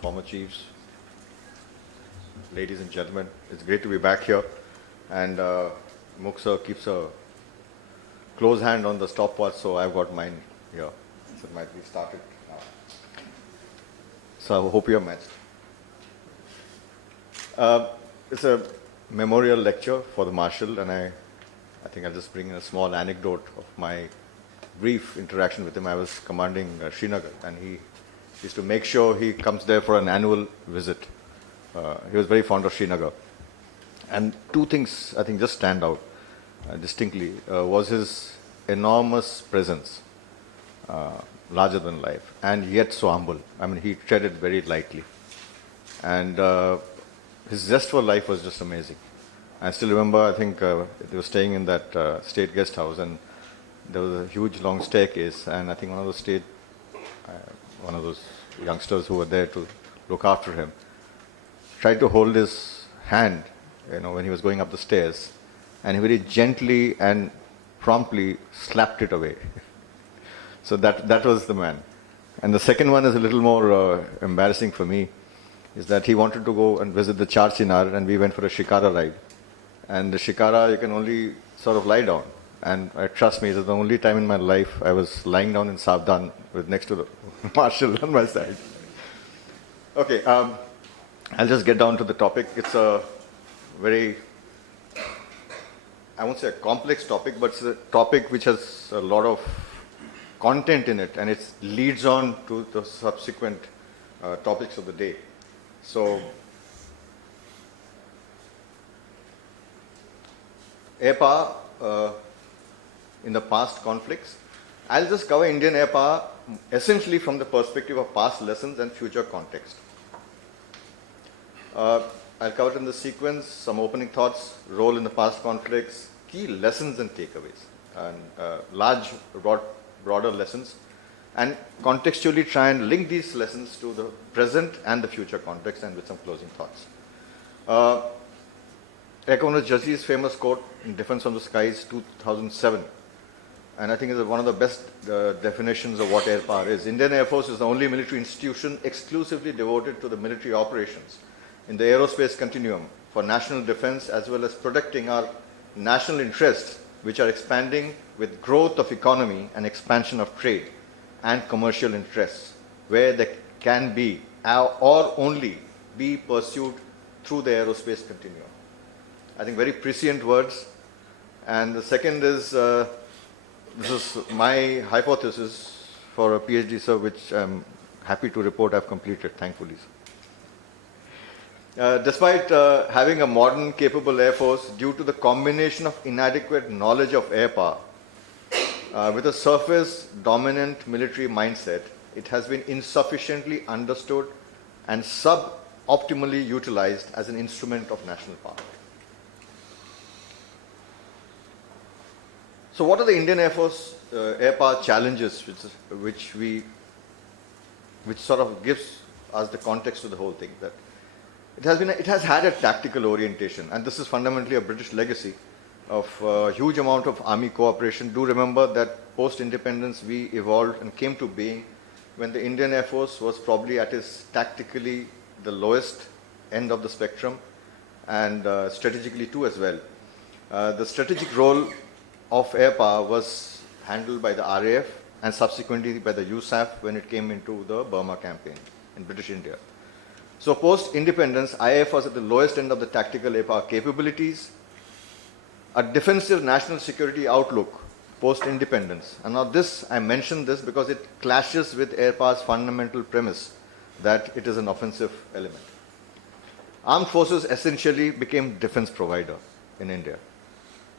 former chiefs, ladies and gentlemen. It's great to be back here. And Muksa keeps a close hand on the stopwatch, so I've got mine here. So it might be started now. So I hope you're matched. It's a memorial lecture for the Marshal, and I think I'll just bring in a small anecdote of my brief interaction with him. I was commanding Srinagar, and he used to make sure he comes there for an annual visit. He was very fond of Srinagar. And two things I think just stand out distinctly was his enormous presence, larger than life, and yet so humble. I mean, he treaded very lightly. And his zest for life was just amazing. I still remember, I think they were staying in that state guest house, and there was a huge long staircase, and I think one of those youngsters who were there to look after him tried to hold his hand, when he was going up the stairs, and he very gently and promptly slapped it away. So that was the man. And the second one is a little more embarrassing for me, is that he wanted to go and visit the Charchinar, and we went for a shikara ride. And the shikara, you can only sort of lie down. And trust me, it was the only time in my life I was lying down in Savdan with next to the Marshal on my side. Okay, I'll just get down to the topic. It's a very, I won't say a complex topic, but it's a topic which has a lot of content in it, and it leads on to the subsequent topics of the day. So, air power in the past conflicts. I'll just cover Indian air power essentially from the perspective of past lessons and future context. I'll cover it in the sequence, some opening thoughts, role in the past conflicts, key lessons and takeaways, and large, broader lessons, and contextually try and link these lessons to the present and the future context, and with some closing thoughts. Air Commander Jazzi's famous quote in Defense from the Skies, 2007, and I think is one of the best definitions of what air power is. Indian Air Force is the only military institution exclusively devoted to the military operations in the aerospace continuum for national defense, as well as protecting our national interests, which are expanding with growth of economy and expansion of trade and commercial interests, where they can be or only be pursued through the aerospace continuum. I think very prescient words. And the second is, this is my hypothesis for a PhD, sir, which I'm happy to report I've completed, thankfully. Despite having a modern, capable Air Force, due to the combination of inadequate knowledge of air power with a surface-dominant military mindset, it has been insufficiently understood and sub-optimally utilized as an instrument of national power. So what are the Indian Air Force air power challenges which sort of gives us the context to the whole thing? That it has had a tactical orientation, and this is fundamentally a British legacy of a huge amount of army cooperation. Do remember that post-independence we evolved and came to being when the Indian Air Force was probably at its tactically the lowest end of the spectrum, and strategically too as well. The strategic role of air power was handled by the RAF and subsequently by the USAF when it came into the Burma campaign in British India. So post-independence, IAF was at the lowest end of the tactical air power capabilities, a defensive national security outlook post-independence. And now this, I mention this because it clashes with air power's fundamental premise that it is an offensive element. Armed forces essentially became defense provider in India.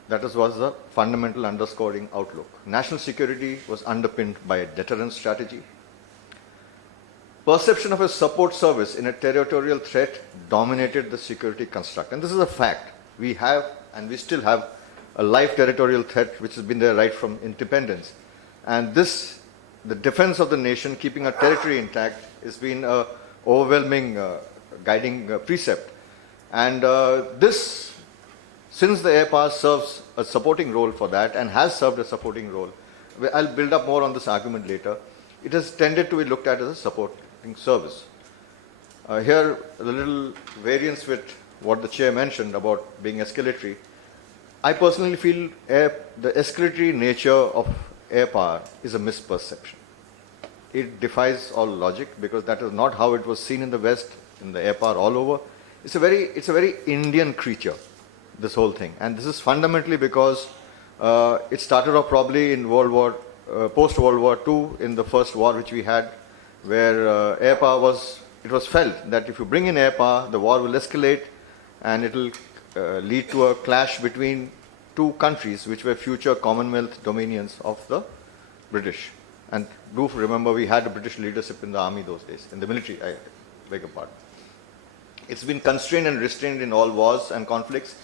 That was the fundamental underscoring outlook. National security was underpinned by a deterrence strategy. Perception of a support service in a territorial threat dominated the security construct. And this is a fact. We have, and we still have, a live territorial threat which has been there right from independence. And this, the defense of the nation, keeping our territory intact, has been an overwhelming guiding precept. And this, since the air power serves a supporting role for that and has served a supporting role, I'll build up more on this argument later, it has tended to be looked at as a supporting service. Here, a little variance with what the chair mentioned about being escalatory. I personally feel the escalatory nature of air power is a misperception. It defies all logic because that is not how it was seen in the West, in the air power all over. It's a very Indian creature, this whole thing. And this is fundamentally because it started off probably in post-World War II, in the first war which we had, where air power it was felt that if you bring in air power, the war will escalate and it will lead to a clash between two countries which were future Commonwealth dominions of the British. And do remember, we had a British leadership in the army those days, in the military, I beg your pardon. It's been constrained and restrained in all wars and conflicts.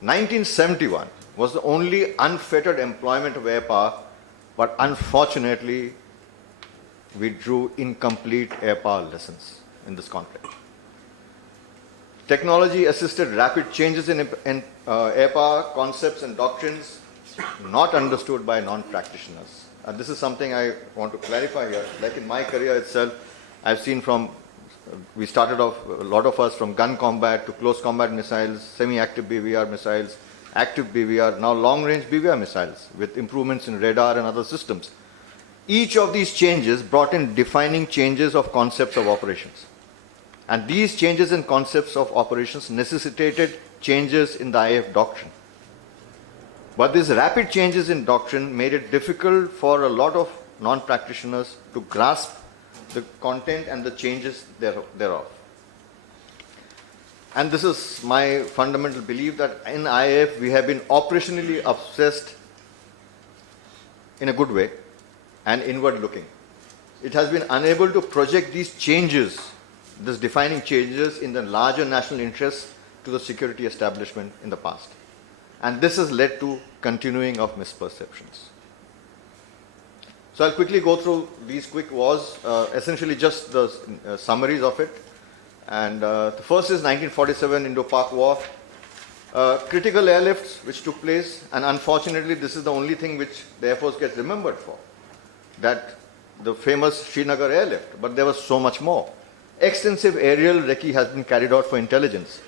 1971 was the only unfettered employment of air power, but unfortunately, we drew incomplete air power lessons in this conflict. Technology assisted rapid changes in air power concepts and doctrines not understood by non-practitioners. And this is something I want to clarify here. Like in my career itself, I've seen we started off, a lot of us, from gun combat to close combat missiles, semi-active BVR missiles, active BVR, now long-range BVR missiles with improvements in radar and other systems. Each of these changes brought in defining changes of concepts of operations. And these changes in concepts of operations necessitated changes in the IAF doctrine. But these rapid changes in doctrine made it difficult for a lot of non-practitioners to grasp the content and the changes thereof. And this is my fundamental belief, that in IAF we have been operationally obsessed in a good way and inward looking. It has been unable to project these changes, these defining changes in the larger national interests to the security establishment in the past. And this has led to continuing of misperceptions. So I'll quickly go through these quick wars, essentially just the summaries of it. And the first is 1947 Indo-Pak War. Critical airlifts which took place, and unfortunately this is the only thing which the Air Force gets remembered for, that the famous Srinagar airlift, but there was so much more. Extensive aerial recce has been carried out for intelligence.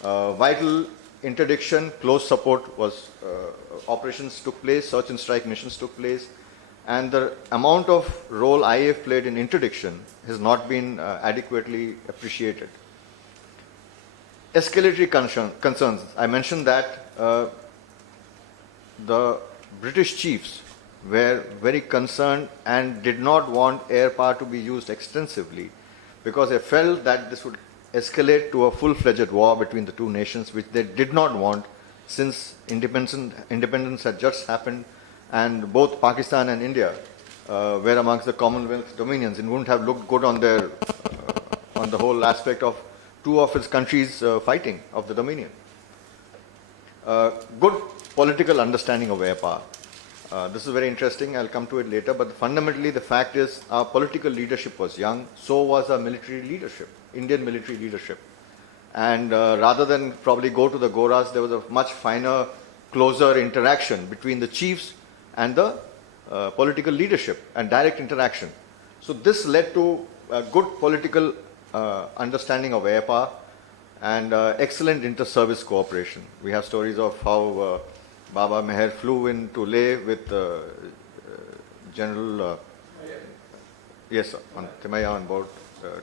Vital interdiction, close support was, operations took place, search and strike missions took place, and the amount of role IAF played in interdiction has not been adequately appreciated. Escalatory concerns. I mentioned that the British chiefs were very concerned and did not want air power to be used extensively because they felt that this would escalate to a full-fledged war between the two nations, which they did not want, since independence had just happened and both Pakistan and India were amongst the Commonwealth dominions. It wouldn't have looked good on their on the whole aspect of two of its countries fighting of the dominion. Good political understanding of air power. This is very interesting. I'll come to it later. But fundamentally, the fact is our political leadership was young. So was our military leadership, Indian military leadership. And rather than probably go to the Goras, there was a much finer, closer interaction between the chiefs and the political leadership and direct interaction. So this led to a good political understanding of air power and excellent inter-service cooperation. We have stories of how Baba Meher flew into Leh with General yes, sir, Timaya on board,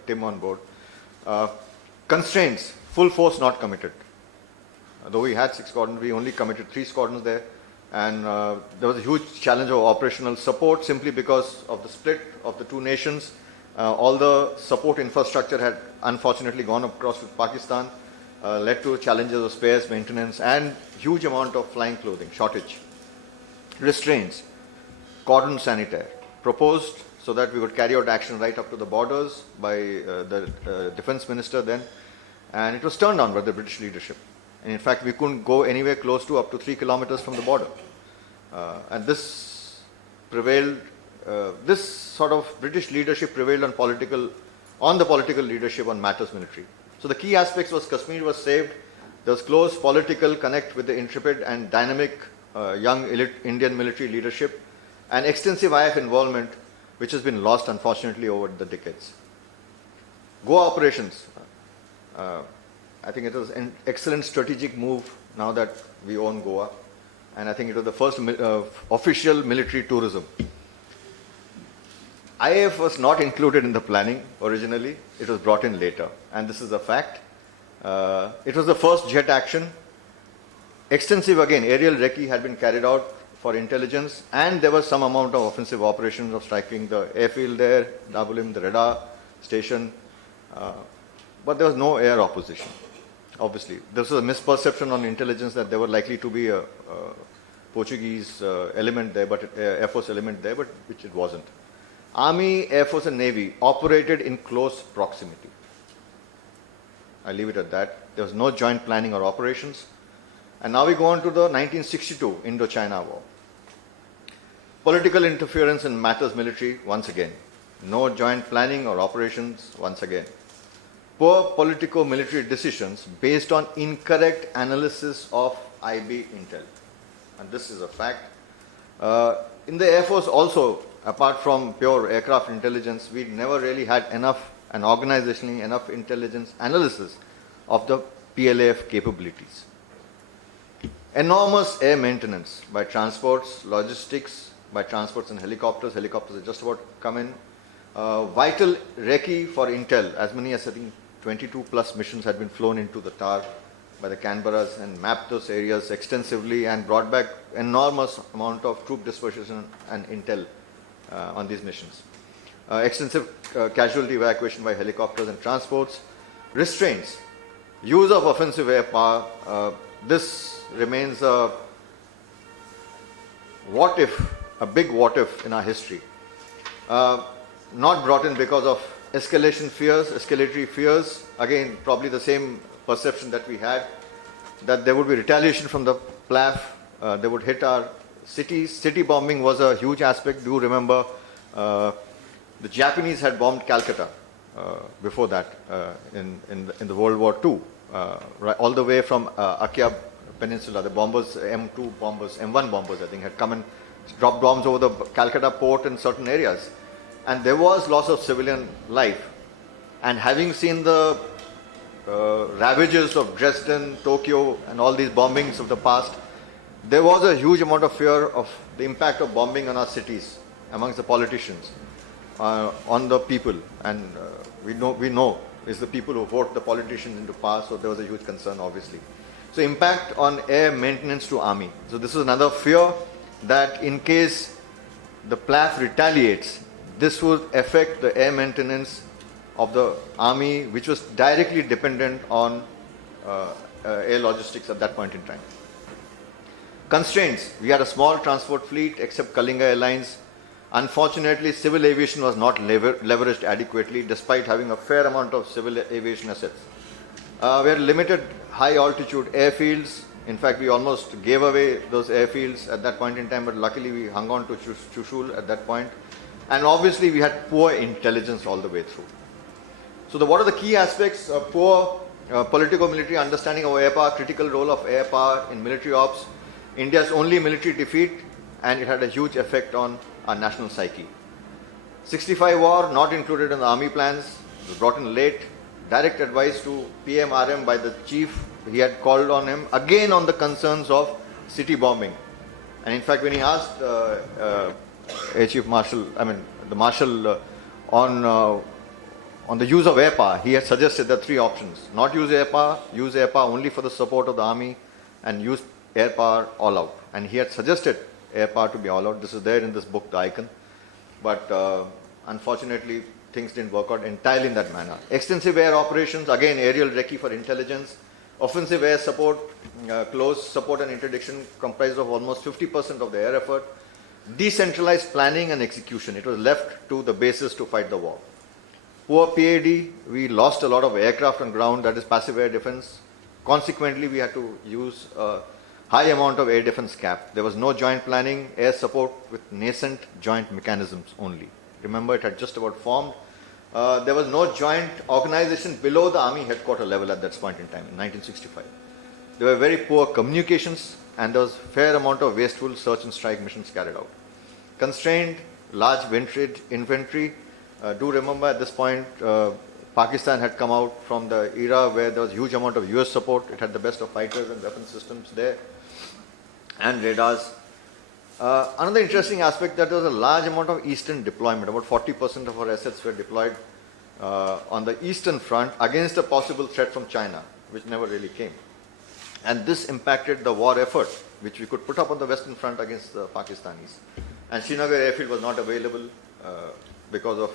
Tim on board. Constraints, full force not committed. Though we had 6 squadrons, we only committed 3 squadrons there. And there was a huge challenge of operational support simply because of the split of the two nations. All the support infrastructure had unfortunately gone across with Pakistan, led to challenges of spares, maintenance, and huge amount of flying clothing, shortage. Restraints, cordon sanitaire, proposed so that we would carry out action right up to the borders by the defense minister then, and it was turned down by the British leadership. And in fact, we couldn't go anywhere close to up to 3 kilometers from the border. And this prevailed, this sort of British leadership prevailed on the political leadership on matters military. So the key aspects was Kashmir was saved, there was close political connect with the intrepid and dynamic young Indian military leadership, and extensive IF involvement, which has been lost unfortunately over the decades. Goa operations. I think it was an excellent strategic move now that we own Goa. And I think it was the first official military tourism. IAF was not included in the planning originally. It was brought in later. And this is a fact. It was the first jet action. Extensive, again, aerial recce had been carried out for intelligence, and there was some amount of offensive operations of striking the airfield there, Dabulim, the radar station, but there was no air opposition. Obviously, this was a misperception on intelligence that there were likely to be a Portuguese element there, but Air Force element there, but which it wasn't. Army, Air Force, and Navy operated in close proximity. I leave it at that. There was no joint planning or operations. And now we go on to the 1962 Indo-China War. Political interference in matters military, once again. No joint planning or operations, once again. Poor politico-military decisions based on incorrect analysis of IB intel. And this is a fact. In the Air Force also, apart from pure aircraft intelligence, we never really had enough and organizationally enough intelligence analysis of the PLAF capabilities. Enormous air maintenance by transports, logistics, by transports and helicopters. Helicopters are just about come in. Vital recce for intel, as many as I think 22 plus missions had been flown into the TAR by the Canberras and mapped those areas extensively and brought back enormous amount of troop dispersion and intel on these missions. Extensive casualty evacuation by helicopters and transports. Restraints. Use of offensive air power. This remains a what if, a big what if in our history. Not brought in because of escalatory fears. Again, probably the same perception that we had, that there would be retaliation from the PLAF, they would hit our cities. City bombing was a huge aspect. Do remember the Japanese had bombed Calcutta before that in the World War II, right, all the way from Akia Peninsula. The bombers, M2 bombers, M1 bombers, I think, had come and dropped bombs over the Calcutta port in certain areas. And there was loss of civilian life. And having seen the ravages of Dresden, Tokyo, and all these bombings of the past, there was a huge amount of fear of the impact of bombing on our cities amongst the politicians, on the people. And we know it's the people who vote the politicians into power, so there was a huge concern, obviously. So impact on air maintenance to army. So this is another fear that in case the PLAF retaliates, this would affect the air maintenance of the army, which was directly dependent on air logistics at that point in time. Constraints. We had a small transport fleet except Kalinga Airlines. Unfortunately, civil aviation was not leveraged adequately despite having a fair amount of civil aviation assets. We had limited high altitude airfields. In fact, we almost gave away those airfields at that point in time, but luckily we hung on to Chushul at that point. And obviously we had poor intelligence all the way through. So what are the key aspects? Poor politico-military understanding of air power, critical role of air power in military ops, India's only military defeat, and it had a huge effect on our national psyche. 65 war, not included in the army plans, it was brought in late. Direct advice to PMRM by the chief, he had called on him again on the concerns of city bombing. And in fact, when he asked Air Chief Marshal, the Marshal on the use of air power, he had suggested the three options: not use air power only for the support of the army, and use air power all out. And he had suggested air power to be all out. This is there in this book, The Icon. But unfortunately, things didn't work out entirely in that manner. Extensive air operations, again, aerial recce for intelligence. Offensive air support, close support and interdiction comprised of almost 50% of the air effort. Decentralized planning and execution. It was left to the bases to fight the war. Poor PAD, we lost a lot of aircraft on ground, that is passive air defense. Consequently, we had to use a high amount of air defense cap. There was no joint planning, air support with nascent joint mechanisms only. Remember, it had just about formed. There was no joint organization below the army headquarter level at that point in time, in 1965. There were very poor communications, and there was a fair amount of wasteful search and strike missions carried out. Constrained, large inventory. Do remember at this point, Pakistan had come out from the era where there was a huge amount of US support. It had the best of fighters and weapon systems there and radars. Another interesting aspect that there was a large amount of eastern deployment. About 40% of our assets were deployed on the eastern front against a possible threat from China, which never really came. And this impacted the war effort, which we could put up on the western front against the Pakistanis. And Srinagar airfield was not available because of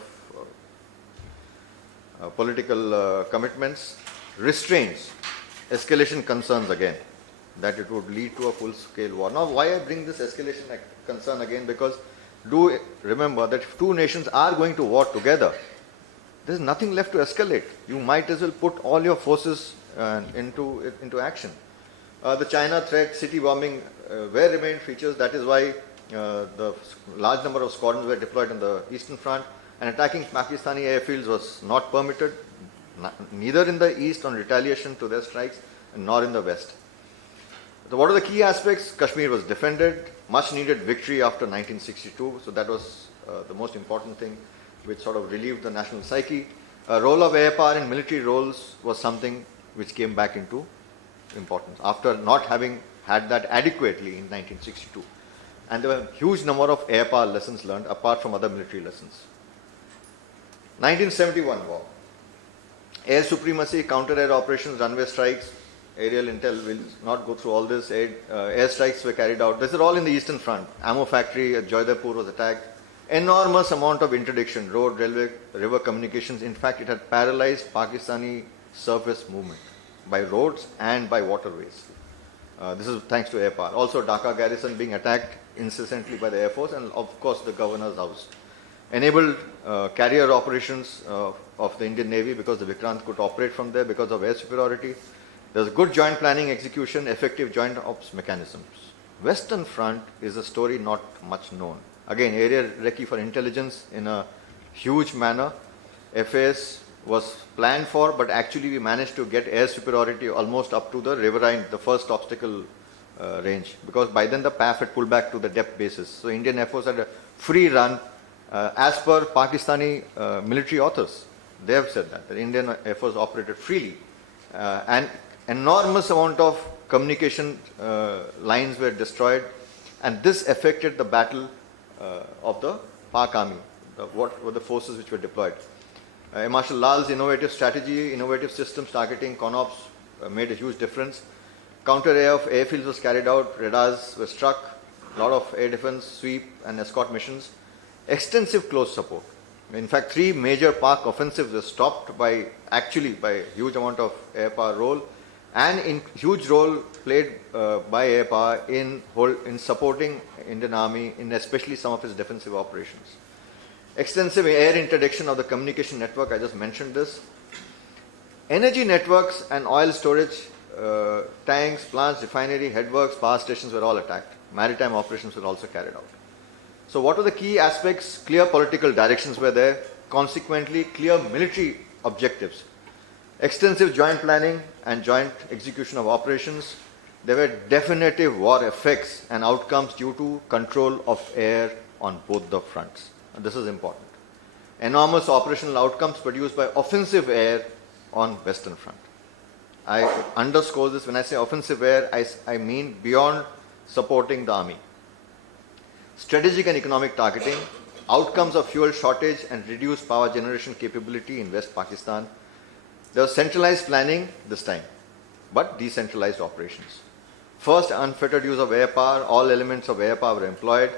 political commitments, restraints, escalation concerns again, that it would lead to a full-scale war. Now, why I bring this escalation concern again? Because do remember that if two nations are going to war together, there is nothing left to escalate. You might as well put all your forces into action. The China threat, city bombing were remained features. That is why the large number of squadrons were deployed on the eastern front, and attacking Pakistani airfields was not permitted, neither in the east on retaliation to their strikes, and nor in the west. So what are the key aspects? Kashmir was defended, much needed victory after 1962, so that was the most important thing, which sort of relieved the national psyche. Role of air power in military roles was something which came back into importance after not having had that adequately in 1962. And there were a huge number of air power lessons learned apart from other military lessons. 1971 war. Air supremacy, counter-air operations, runway strikes, aerial intel, will not go through all this. Air strikes were carried out. This is all in the eastern front. Ammo factory at Joydapur was attacked. Enormous amount of interdiction, road, railway, river communications. In fact, it had paralyzed Pakistani surface movement by roads and by waterways. This is thanks to air power. Also, Dhaka garrison being attacked incessantly by the Air Force, and of course the governor's house. Enabled carrier operations of the Indian Navy because the Vikrant could operate from there because of air superiority. There's good joint planning, execution, effective joint ops mechanisms. Western front is a story not much known. Again, area recce for intelligence in a huge manner. FAS was planned for, but actually we managed to get air superiority almost up to the riverine, the first obstacle range, because by then the PAF had pulled back to the depth basis. So Indian Air Force had a free run as per Pakistani military authors. They have said that the Indian Air Force operated freely, and enormous amount of communication lines were destroyed, and this affected the battle of the Pak army, what were the forces which were deployed. Marshal Lal's innovative strategy, innovative systems targeting CONOPS made a huge difference. Counter-air of airfields was carried out, radars were struck, a lot of air defense, sweep and escort missions. Extensive close support. In fact, 3 major Pak offensives were stopped by a huge amount of air power role, and in huge role played by air power in supporting Indian Army in especially some of its defensive operations. Extensive air interdiction of the communication network, I just mentioned this. Energy networks and oil storage, tanks, plants, refinery, headworks, power stations were all attacked. Maritime operations were also carried out. So what are the key aspects? Clear political directions were there. Consequently, clear military objectives. Extensive joint planning and joint execution of operations. There were definitive war effects and outcomes due to control of air on both the fronts. And this is important. Enormous operational outcomes produced by offensive air on Western Front. I underscore this. When I say offensive air, I mean beyond supporting the army. Strategic and economic targeting, outcomes of fuel shortage and reduced power generation capability in West Pakistan. There was centralized planning this time, but decentralized operations. First, unfettered use of air power. All elements of air power were employed.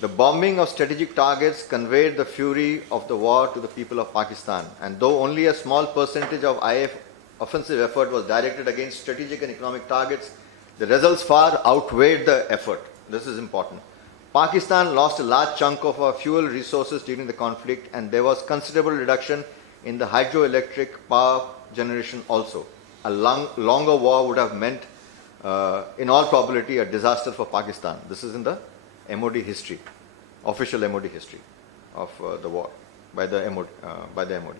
The bombing of strategic targets conveyed the fury of the war to the people of Pakistan. And though only a small percentage of IF offensive effort was directed against strategic and economic targets, the results far outweighed the effort. This is important. Pakistan lost a large chunk of our fuel resources during the conflict, and there was considerable reduction in the hydroelectric power generation also. A longer war would have meant, in all probability, a disaster for Pakistan. This is in the MOD history, official MOD history of the war by the MOD.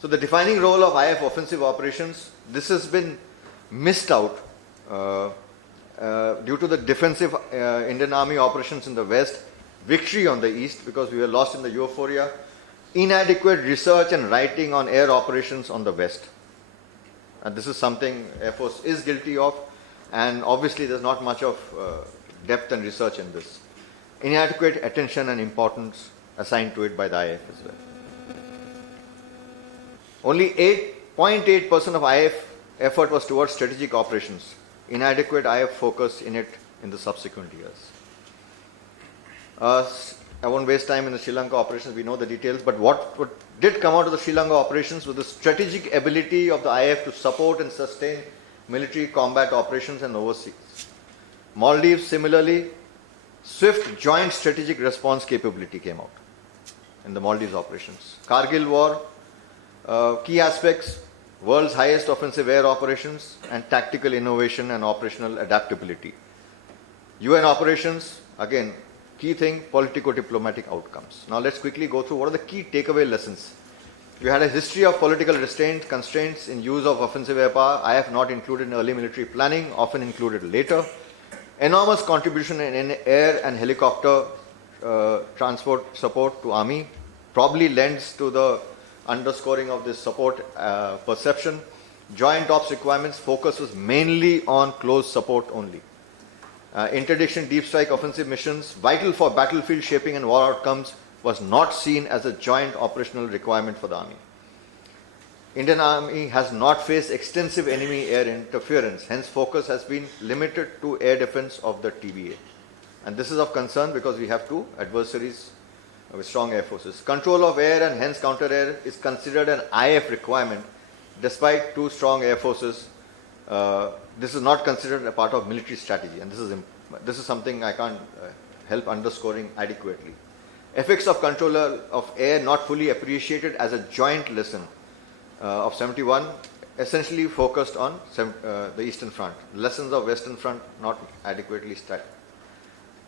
So the defining role of IF offensive operations, this has been missed out due to the defensive Indian Army operations in the west, victory on the east because we were lost in the euphoria. inadequate research and writing on air operations on the West. And this is something Air Force is guilty of, and obviously there's not much of depth and research in this. Inadequate attention and importance assigned to it by the IF as well. Only 8.8% of IF effort was towards strategic operations. Inadequate IF focus in it in the subsequent years. I won't waste time in the Sri Lanka operations, we know the details, but what did come out of the Sri Lanka operations was the strategic ability of the IF to support and sustain military combat operations and overseas. Maldives, similarly, swift joint strategic response capability came out in the Maldives operations. Kargil war, key aspects, world's highest offensive air operations and tactical innovation and operational adaptability. UN operations, again, key thing, politico-diplomatic outcomes. Now let's quickly go through what are the key takeaway lessons. We had a history of political constraints in use of offensive air power. IF not included in early military planning, often included later. Enormous contribution in air and helicopter transport support to Army probably lends to the underscoring of this support perception. Joint ops requirements focus was mainly on close support only. Interdiction deep strike offensive missions, vital for battlefield shaping and war outcomes, was not seen as a joint operational requirement for the Army. Indian Army has not faced extensive enemy air interference, hence focus has been limited to air defense of the TVA. And this is of concern because we have two adversaries with strong air forces. Control of air and hence counter air is considered an IF requirement despite two strong air forces. This is not considered a part of military strategy, and this is something I can't help underscoring adequately. Effects of control of air not fully appreciated as a joint lesson of 71, essentially focused on the Eastern Front. Lessons of Western Front not adequately studied.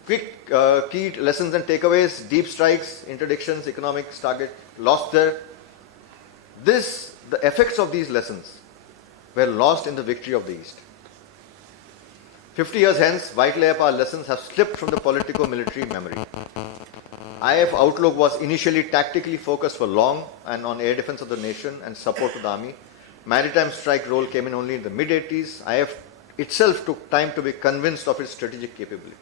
Quick key lessons and takeaways: deep strikes, interdictions, economic target lost there. The effects of these lessons were lost in the victory of the East. 50 years hence, vital air power lessons have slipped from the politico-military memory. IF outlook was initially tactically focused for long and on air defense of the nation and support to the Army. Maritime strike role came in only in the mid-80s. IF itself took time to be convinced of its strategic capability.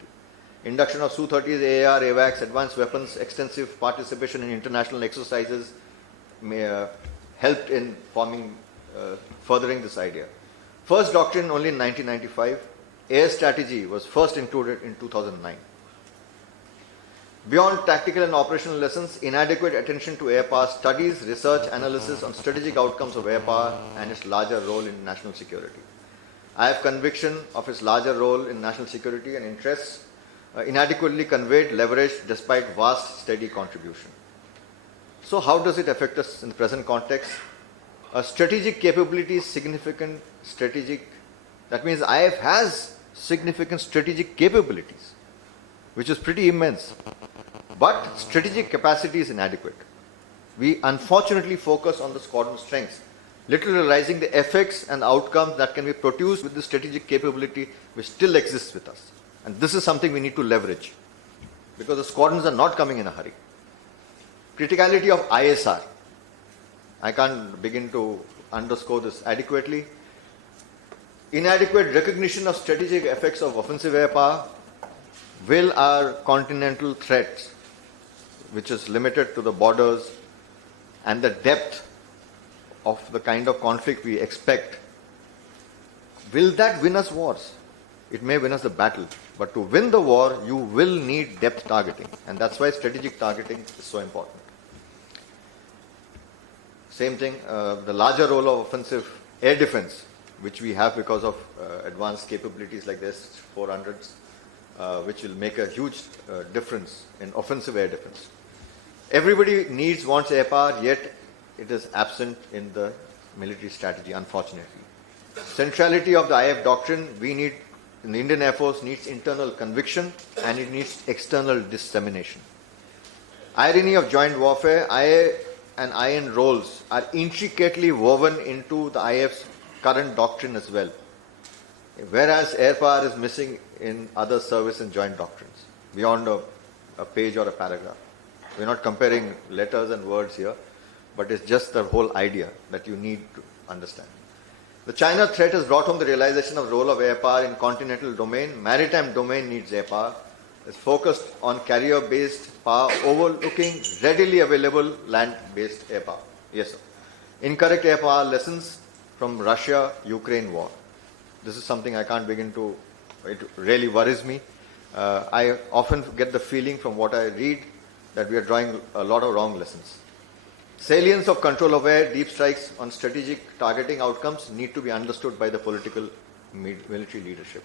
Induction of Su-30s, AAR, AVAX, advanced weapons, extensive participation in international exercises helped in furthering this idea. First doctrine only in 1995. Air strategy was first included in 2009. Beyond tactical and operational lessons, inadequate attention to air power studies, research, analysis on strategic outcomes of air power and its larger role in national security. I have conviction of its larger role in national security and interests, inadequately conveyed, leveraged despite vast, steady contribution. So how does it affect us in the present context? Strategic capabilities, significant strategic, that means IF has significant strategic capabilities, which is pretty immense. But strategic capacity is inadequate. We unfortunately focus on the squadron strengths, little realizing the effects and outcomes that can be produced with the strategic capability which still exists with us. And this is something we need to leverage because the squadrons are not coming in a hurry. Criticality of ISR. I can't begin to underscore this adequately. Inadequate recognition of strategic effects of offensive air power. Will our continental threats, which is limited to the borders and the depth of the kind of conflict we expect, will that win us wars? It may win us the battle, but to win the war, you will need depth targeting, and that's why strategic targeting is so important. Same thing, the larger role of offensive air defense, which we have because of advanced capabilities like this, 400s, which will make a huge difference in offensive air defense. Everybody wants air power, yet it is absent in the military strategy, unfortunately. Centrality of the IF doctrine, the Indian Air Force needs internal conviction and it needs external dissemination. Irony of joint warfare, IA and IN roles are intricately woven into the IF's current doctrine as well, whereas air power is missing in other service and joint doctrines, beyond a page or a paragraph. We're not comparing letters and words here, but it's just the whole idea that you need to understand. The China threat has brought home the realization of the role of air power in continental domain. Maritime domain needs air power. It's focused on carrier-based power overlooking readily available land-based air power. Yes, sir. Incorrect air power lessons from Russia-Ukraine war. This is something I can't begin to, it really worries me. I often get the feeling from what I read that we are drawing a lot of wrong lessons. Salience of control of air, deep strikes on strategic targeting outcomes need to be understood by the political military leadership.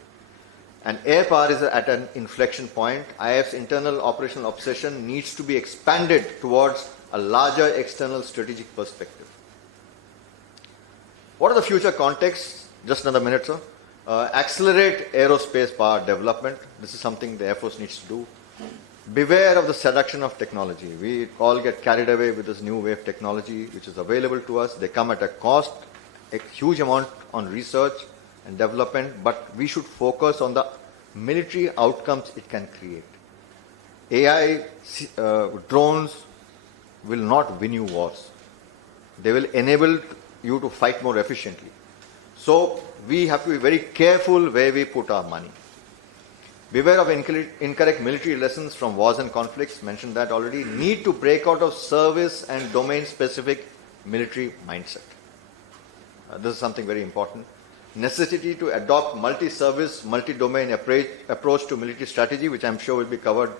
And air power is at an inflection point. IF's internal operational obsession needs to be expanded towards a larger external strategic perspective. What are the future contexts? Just another minute, sir. Accelerate aerospace power development. This is something the Air Force needs to do. Beware of the seduction of technology. We all get carried away with this new wave technology which is available to us. They come at a cost, a huge amount on research and development, but we should focus on the military outcomes it can create. AI drones will not win you wars. They will enable you to fight more efficiently. So we have to be very careful where we put our money. Beware of incorrect military lessons from wars and conflicts, mentioned that already. Need to break out of service and domain-specific military mindset. This is something very important. Necessity to adopt multi-service, multi-domain approach to military strategy, which I'm sure will be covered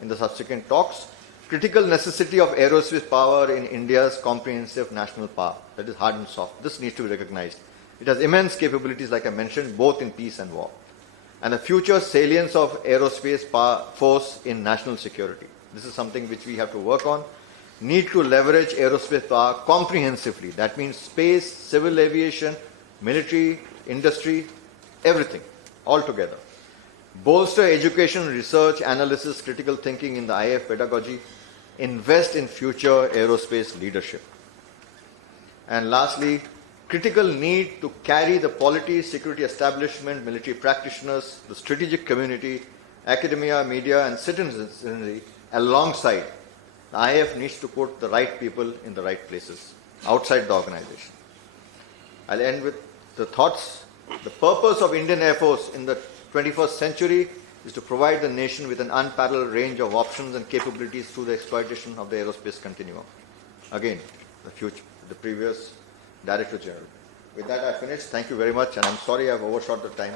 in the subsequent talks. Critical necessity of aerospace power in India's comprehensive national power, that is hard and soft. This needs to be recognized. It has immense capabilities, like I mentioned, both in peace and war. And the future salience of aerospace power force in national security. This is something which we have to work on. Need to leverage aerospace power comprehensively. That means space, civil aviation, military, industry, everything, all together. Bolster education, research, analysis, critical thinking in the IF pedagogy. Invest in future aerospace leadership. And lastly, critical need to carry the polity, security establishment, military practitioners, the strategic community, academia, media, and citizenry alongside. The IF needs to put the right people in the right places, outside the organization. I'll end with the thoughts. The purpose of Indian Air Force in the 21st century is to provide the nation with an unparalleled range of options and capabilities through the exploitation of the aerospace continuum. Again, the previous Director General. With that, I finished. Thank you very much, and I'm sorry I've overshot the time.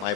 My